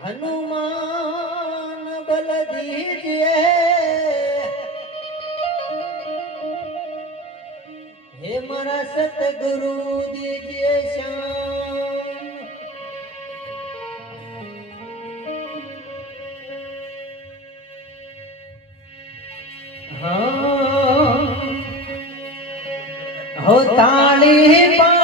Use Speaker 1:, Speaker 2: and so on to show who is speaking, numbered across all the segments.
Speaker 1: હનુમાન બલ દીજે હે મારા સતગુરુ દીજે
Speaker 2: શાન હા હો
Speaker 1: તાળી પાડો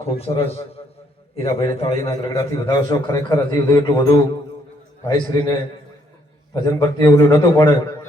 Speaker 2: ખૂબ સરસ હીરાભાઈને તાળીના ગરગડાથી વધાવશો ખરેખર હજી એટલું બધું. ભાઈશ્રીને ભજન પ્રત્યે ઓલું નહોતું પણ